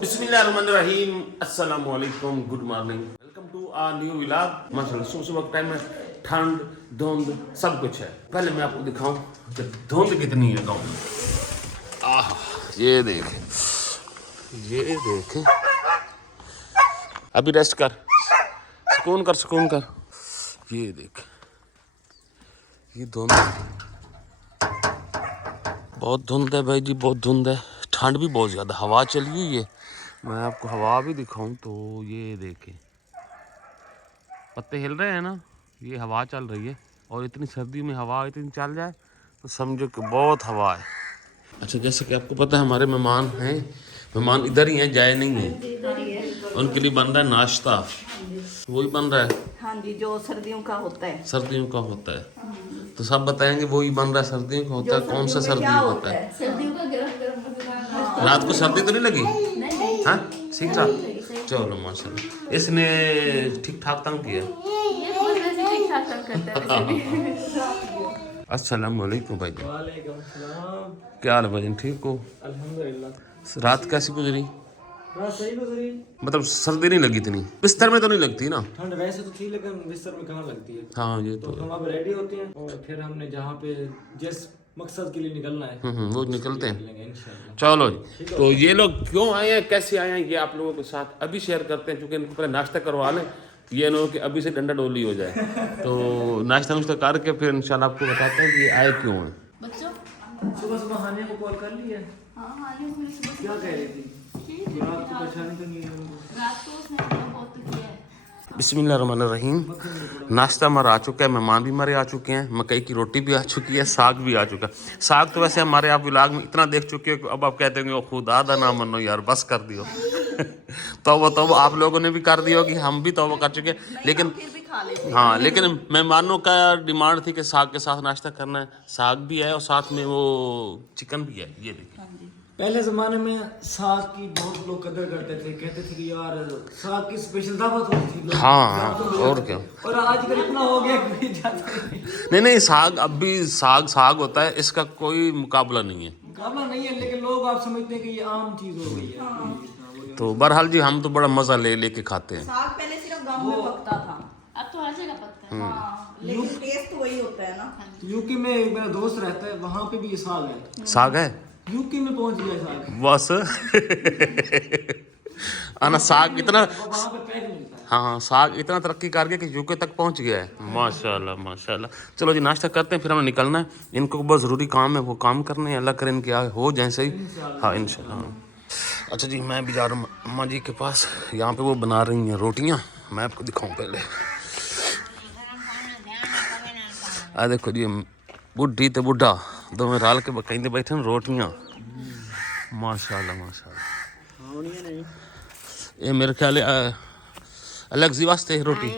बिस्मिल्लाहिर्रहमानिर्रहीम, अस्सलाम वालेकुम, good morning, welcome to our new vlog. माशाल्लाह सुबह सुबह के टाइम में ठंड धुंध सब कुछ है। पहले मैं आपको दिखाऊं कि धुंध कितनी है गाँव में। आह, ये देखें, अभी रेस्ट कर, सुकून कर। ये देख, ये धुंध, बहुत धुंध है भाई जी, बहुत धुंध है। ठंड भी बहुत ज़्यादा, हवा चली हुई है। मैं आपको हवा भी दिखाऊं तो ये देखें, पत्ते हिल रहे हैं ना, ये हवा चल रही है। और इतनी सर्दी में हवा इतनी चल जाए तो समझो कि बहुत हवा है। अच्छा, जैसे कि आपको पता है हमारे मेहमान हैं, मेहमान इधर ही हैं, जाए नहीं हैं। उनके लिए बन रहा है नाश्ता, वही बन रहा है। हाँ जी, जो सर्दियों का होता है। सर्दियों का होता है तो सब बताएंगे वही बन रहा है, सर्दियों का होता है। कौन सा सर्दियों का होता है? सर्दियों का गरम। रात को सर्दी तो नहीं लगी? हाँ, ठीक ठाक, चलो माशाल्लाह। इसने ठीक ठाक तंग किया। अस्सलाम वालेकुम भाई जी। वालेकुम सलाम। क्या हाल है भाई, ठीक हो? अल्हम्दुलिल्लाह। रात कैसी गुजरी? रात सही गुजरी। मतलब सर्दी नहीं लगी इतनी? बिस्तर में तो नहीं लगती ना ठंड वैसे तो थी लेकिन बिस्तर में कहाँ लगती है। हाँ, ये तो हम अब रेडी होते हैं और फिर हमने जहाँ पे जिस मकसद के लिए निकलना है वो निकलते हैं। निकलेंगे इंशाल्लाह। चलो जी, तो ये लोग क्यों आए हैं, कैसे आए हैं, ये आप लोगों के साथ अभी शेयर करते हैं, क्योंकि इनको पहले नाश्ता करवा लें। ये ना हो कि अभी से डंडा डोली हो जाए। तो नाश्ता नुश्ता करके फिर इंशाल्लाह आपको बताते हैं कि ये आए क्यों हैं। बच्चों, सुबह सुबह हानिया को कॉल कर लिया। हाँ, ये मेरी सुबह क्या कह रही थी? ठीक है, रात को परेशानी तो नहीं है? रात को उसने बहुत किया है। बिस्मिल्लाहिर्रहमानिर्रहीम। नाश्ता हमारा आ चुका है, मेहमान भी हमारे आ चुके हैं, मकई की रोटी भी आ चुकी है, साग भी आ चुका है। साग तो वैसे हमारे आप व्लॉग में इतना देख चुके हो, अब आप कहते होंगे खुदा दा ना मनो यार, बस कर दियो। तो आप लोगों ने भी कर दिया कि हम भी तौबा कर चुके हैं। लेकिन फिर भी खा लेते हैं। हाँ, लेकिन मेहमानों का डिमांड थी कि साग के साथ नाश्ता करना है। साग भी है और साथ में वो चिकन भी है। ये देखिए, पहले जमाने में साग की बहुत लोग कदर करते थे, कहते थे कि यार साग की स्पेशल दावत होती थी। हाँ, और क्या। और आजकल इतना हो गया कि जाता ही नहीं, साग अब भी साग होता है, इसका कोई मुकाबला नहीं है। मुकाबला नहीं है, लेकिन लोग आप समझते हैं कि ये आम चीज हो गई है। तो बहरहाल जी, हम तो बड़ा मजा लेके खाते हैं। साग पहले सिर्फ गांव में पकता था, अब तो हर जगह पकता है। हाँ, लेकिन टेस्ट वही होता है ना। यूके में एक मेरा दोस्त रहता है, वहाँ पे भी ये साग है। साग है, यूके में पहुंच गया साग। बस। आना साग इतना, वहाँ पे पैक मिलता है। हाँ, साग इतना तरक्की कर गया कि यूके तक पहुंच गया है। माशाल्लाह माशाल्लाह। चलो जी, नाश्ता करते हैं, फिर हमें निकलना है। इनको बहुत ज़रूरी काम है, वो काम करने हैं। अल्लाह करें इनके आगे हो जैसे ही। हाँ, इंशाल्लाह। अच्छा जी, मैं भी जा रहा हूँ अम्मा जी के पास। यहाँ पे वो बना रही हैं रोटियाँ, मैं आपको दिखाऊँ पहले। आ देखो जी, बुढ़ी तो बुढ़ा दोवें रल के कहते बैठे न रोटियाँ। माशाल्लाह माशाल्लाह। ये मेरे ख्याल अलग जी वास्ते है रोटी।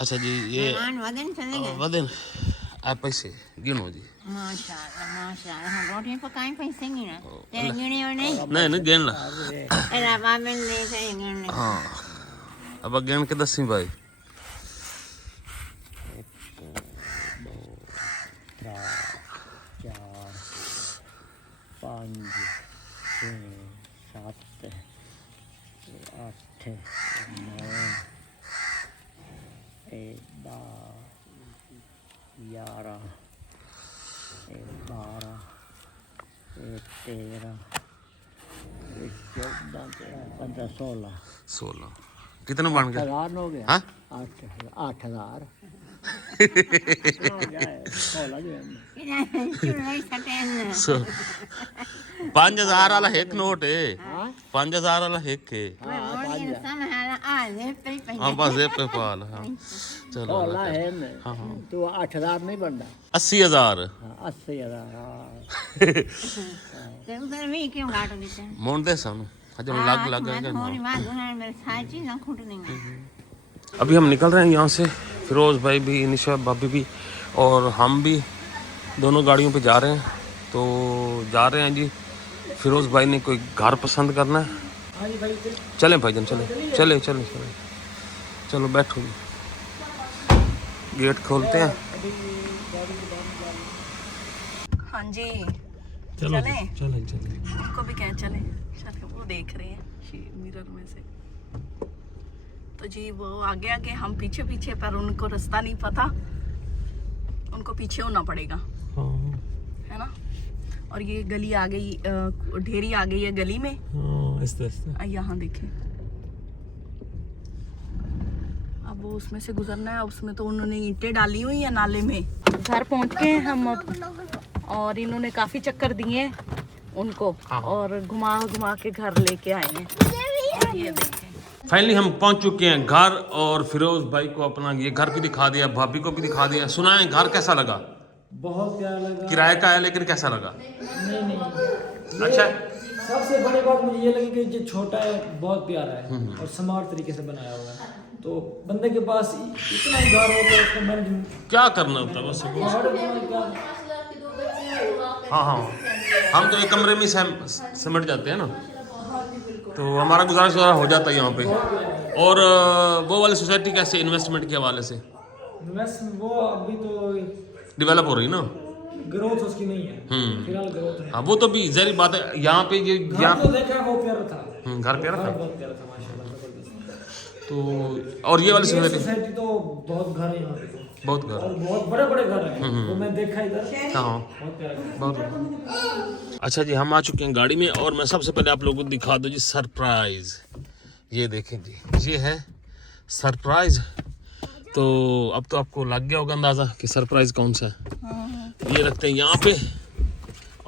अच्छा जी, ये वदन आप पैसे गिनो जी। माशाल्लाह हम रोटी पकाएं पैसे गिने ते गिने और नहीं नहीं गिन ला। एला बाबे ले से गिने। हाँ, अब गिन के दसी भाई। 5 6 7 8 9 10 11 12 13 14 15 16 कितने बन गए? 8,000 हो गया। हाँ? 8,000 5,000 वाला एक नोट है, 5,000 वाला एक है। हाँ, बस ये पे पाल। हाँ, चलो। हाँ हाँ, तो 8,000 नहीं बनता। 80,000 80,000। मोड़ दे सानू हजम लग गया। अभी हम निकल रहे हैं यहाँ से, फिरोज़ भाई भी, निशा भाभी भी और हम भी दोनों गाड़ियों पे जा रहे हैं। तो जा रहे हैं जी, फिरोज़ भाई ने कोई घर पसंद करना है। चलें भाईजान, चले चलो बैठो जी, गेट खोलते हैं। हाँ जी, चलो चलें। चले चले, वो देख रहे हैं मिरर में से। तो जी वो आगे आगे, हम पीछे पीछे, पर उनको रास्ता नहीं पता, उनको पीछे होना पड़ेगा, है ना। और ये गली आ गई, ढेरी आ गई है गली में। यहाँ देखें, अब वो उसमें से गुजरना है। उसमें तो उन्होंने ईंटें डाली हुई है नाले में। घर पहुंच गए हम अब, और इन्होंने काफी चक्कर दिए उनको, और घुमा घुमा के घर लेके आए हैं। ये देखें, फाइनली हम पहुंच चुके हैं घर, और फिरोज भाई को अपना ये घर भी दिखा दिया, भाभी को भी दिखा दिया। सुनाएं घर कैसा लगा? बहुत प्यारा लगा। किराए का है लेकिन कैसा लगा? नहीं अच्छा, सबसे बड़ी बात मुझे ये लगी कि जो छोटा है बहुत प्यारा है और स्मार्ट तरीके से बनाया हुआ है। तो बंदे के पास इतना ही घर हो तो उसको मैनेज क्या करना होता है बस। हाँ, हम तो एक कमरे में सिमट जाते हैं ना, तो हमारा गुजारिश हो जाता है यहाँ पे। और वो वाली सोसाइटी कैसे इन्वेस्टमेंट के हवाले से? वो अभी तो डेवलप हो रही ना, ग्रोथ उसकी नहीं है फिलहाल, ग्रोथ है। हाँ वो तो भी जहरी बात है। यहाँ पे ये घर तो देखा वो प्यारा था, घर प्यारा था बहुत प्यारा था माशाल्लाह, जबरदस्त। तो और ये वाली सोसाइटी तो बहुत घर है यहाँ पे, बहुत घर, और बहुत बड़े बड़े घर हैं, वो मैं देखा इधर। हाँ बहुत प्यारा घर। बहुत। अच्छा जी, हम आ चुके हैं गाड़ी में, और मैं सबसे पहले आप लोगों को दिखा दूँ जी सरप्राइज। ये देखें जी, ये है सरप्राइज। तो अब तो आपको लग गया होगा अंदाज़ा कि सरप्राइज कौन सा है। ये रखते हैं यहाँ पे,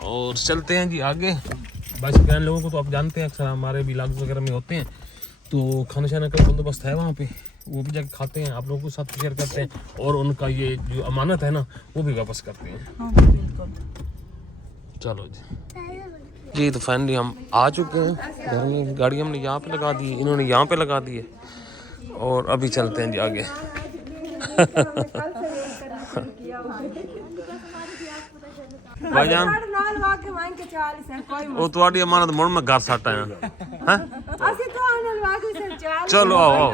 और चलते हैं जी आगे। बाईस बयान लोगों को तो आप जानते हैं, अक्सर हमारे व्लॉग्स वगैरह में होते हैं, तो खाना शाना का बंदोबस्त है वहाँ पे, वो भी जाके खाते हैं, आप लोगों के साथ शेयर करते हैं, और उनका ये जो अमानत है ना वो भी वापस करते हैं। चलो जी तो फाइनली हम आ चुके हैं घर में। गाड़ी हमने यहाँ पे लगा दी, इन्होंने यहाँ पे लगा दी है, और अभी चलते हैं जी आगे। भाईजान वो तुम्हारी अमानत मुड़ में घर सट आया हैं। चलो आओ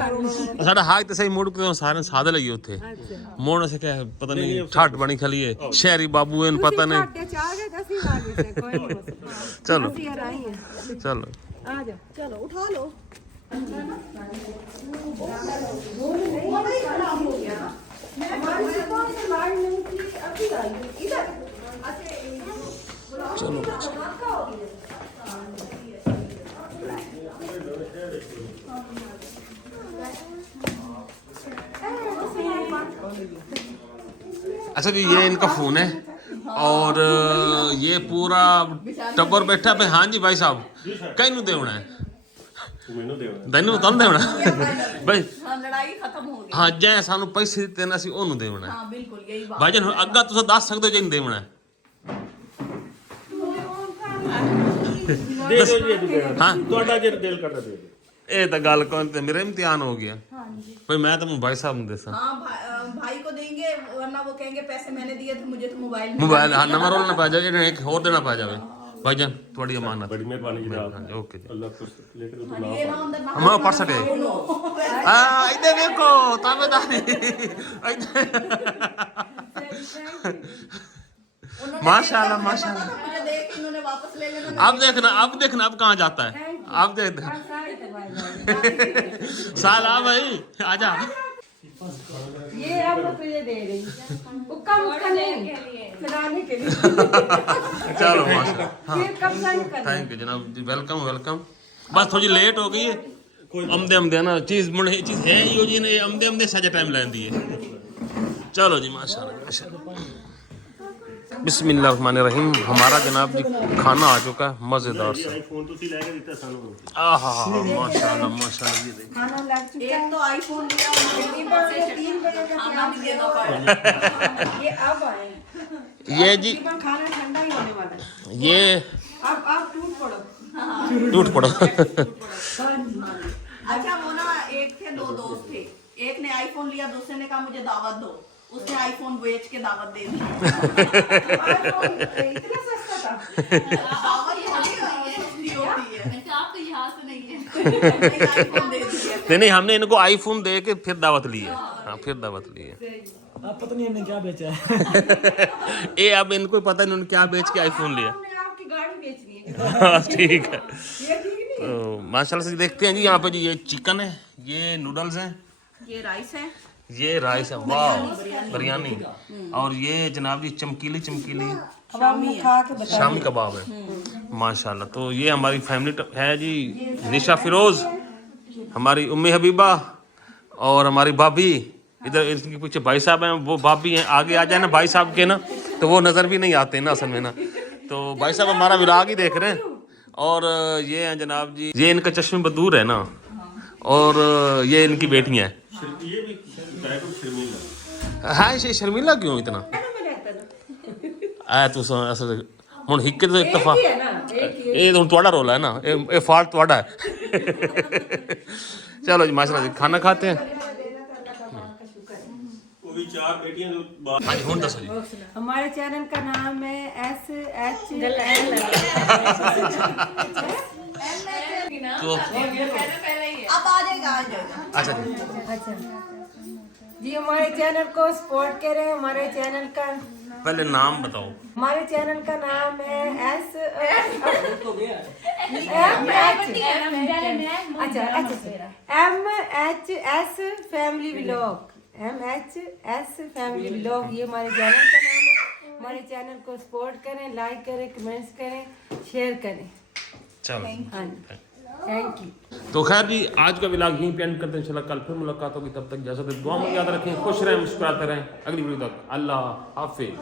साडा हाई तो सही मुड़ के सारे सादे लगे उथे मोड़ से क्या पता नहीं ठाट बनी खली है शहरी बाबू इन पता नहीं। चलो चलो चलो उठा लो। चलो अच्छा जी, ये इनका फोन है, और ये पूरा टब्बर बैठा पे। हाँ जी भाई साहब, कहीं नू देवना है ਤੈਨੂੰ ਤਾਂ ਦੇਵਣਾ ਬਈ ਲੜਾਈ ਖਤਮ ਹੋ ਗਈ। ਹਾਂ ਜੈ ਸਾਨੂੰ ਪੈਸੇ ਦਿੱਤੇ ਨਾ ਸੀ ਉਹਨੂੰ ਦੇਵਣਾ। ਹਾਂ ਬਿਲਕੁਲ ਯਹੀ ਬਾਤ। ਭਾਈਜਾਨ ਹੁਣ ਅੱਗਾ ਤੁਸੀਂ ਦੱਸ ਸਕਦੇ ਹੋ ਜੇ ਨਹੀਂ ਦੇਵਣਾ ਦੇ ਦਿਓ ਜੀ। ਹਾਂ ਤੁਹਾਡਾ ਜੇ ਦਿਲ ਕਰਦਾ ਦੇ ਦਿਓ। ਇਹ ਤਾਂ ਗੱਲ ਕੋਈ ਤੇ ਮੇਰਾ ਇਮਤਿਹਾਨ ਹੋ ਗਿਆ। भाई मैं तो भाई साहब ने देसा। हाँ भाई को देंगे, वरना वो कहेंगे पैसे मैंने दिए थे, मुझे तो मोबाइल हाँ नंबर और ना पा जाए, एक और देना पा जाए। भाईजान थोड़ी अमानत, बड़ी मेहरबानी जनाब। ओके जी। अल्लाह खुश लेकर तो ये ना अंदर ना मैं पर्स हटे इधर देखो ताबेदारी माशाल्लाह माशाल्लाह। मुझे देख के इन्होंने वापस ले लेना। अब देखना अब कहाँ जाता है। अब देख साल आ भाई आजा। ये अब तुझे दे रही वो कम करने चलाने के लिए। चलो माशाल्लाह, ये कब साइन कर थैंक यू जनाब जी, वेलकम वेलकम। बस थोड़ी लेट हो गई है, आमदे ना चीज़ मुड़े चीज़ है ही जी ने आमदे सजा टाइम लैंदी है। चलो जी माशाल्लाह माशाल्लाह। बिस्मिल्लाहिर्रहमानिर्रहीम। हमारा जनाब जी खाना आ चुका है मज़ेदार सा। आईफोन ਤੁਸੀਂ ਲੈ ਕੇ ਦਿੱਤਾ ਸਾਨੂੰ। आहा माशाल्लाह माशाल्लाह। ये देखिए खाना लग चुका एक तो आईफोन लिया उन्होंने, 3 बजे का खाना भी देना पड़ा। ये अब आए ये जी तकरीबन खाना ठंडा ही होने वाला है। ये अब टूट पड़ो टूट पड़ो। अच्छा वो ना एक थे दो दोस्त थे, एक ने आईफोन लिया, दूसरे ने कहा मुझे दावत दो, उसने आईफोन बेच के दावत दे दी। इतना सस्ता था। दावत सस्ती होती है, आपके यहाँ से नहीं है। आईफोन दे दिया। नहीं हमने इनको आईफोन दे के फिर दावत ली है। हाँ फिर दावत ली है। आप पता नहीं हमने क्या बेचा है। ये अब इनको पता नहीं उन्होंने क्या बेच के आईफोन लिया। हमने आपकी गाड़ी बेचनी है, ठीक है। तो माशाल्लाह से देखते हैं जी, यहाँ पे जी ये चिकन है, ये नूडल्स हैं, ये राइस है, ये राइस है, वाह बिरयानी, और ये जनाब जी चमकीली चमकीली शामी कबाब है माशाल्लाह। तो ये हमारी फैमिली है जी, निशा फिरोज, हमारी उम्मी हबीबा और हमारी भाभी, इधर इनके पीछे भाई साहब हैं, वो भाभी हैं, आगे आ जाए ना भाई साहब के ना तो वो नज़र भी नहीं आते ना असल में ना। तो भाई साहब हमारा विराग ही देख रहे हैं। और ये हैं जनाब जी, ये इनका चश्मे बदूर है ना, और ये इनकी बेटियां हैं। ये भी ड्राइवर शर्मिला हाँ ये शर्मिला क्यों इतना तू असल ਹੁਣ हिक्के तो एक दफा ये तो थोड़ा रोल है ना, ये फॉल्ट थोड़ा है। चलो जी माशाल्लाह जी खाना खाते हैं। वो भी 4 बेटियां जो बाहर हाँ जी हुन दसो जी। हमारे चैनल का नाम है SH तो अब आ जाएगा अच्छा जी, अच्छा जी, हमारे चैनल को सपोर्ट करें। हमारे चैनल का पहले नाम बताओ। हमारे चैनल का नाम है MHS family vlog, MHS family vlog, ये हमारे चैनल का नाम है। हमारे चैनल को सपोर्ट करें, लाइक करें, कमेंट्स करें, शेयर करें। चलो हाँ जी, थैंक यू। तो खैर जी आज का व्लॉग यहीं पे एंड करते हैं। इंशाल्लाह कल फिर मुलाकात होगी, तब तक इजाजत है। दुआ में याद रखें, खुश रहें, मुस्कुराते रहें। अगली वीडियो तक अल्लाह हाफिज।